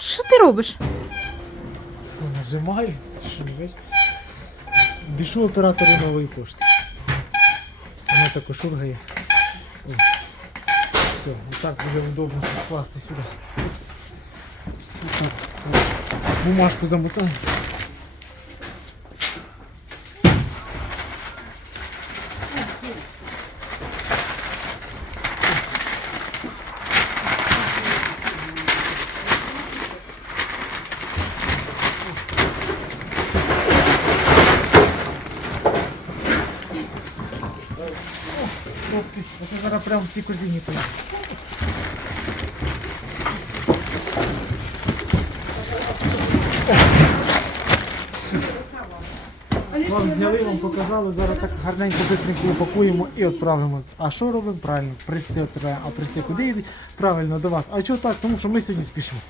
Що ти робиш? Нажимаю, що не бачиш? Бішу оператору нової пошти. Вона тако шургає. Ой. Все, отак буде удобно вкласти класти сюди. Упс. Упс, отак. Бумажку замотаю. Оце зараз прямо в цій корзині поїду. Вам зняли, вам показали, зараз так гарненько, бистренько упакуємо і відправимо. А що робимо? Правильно, прессе треба. А прессе куди йде? Правильно, до вас. А чого так? Тому що ми сьогодні спішимо.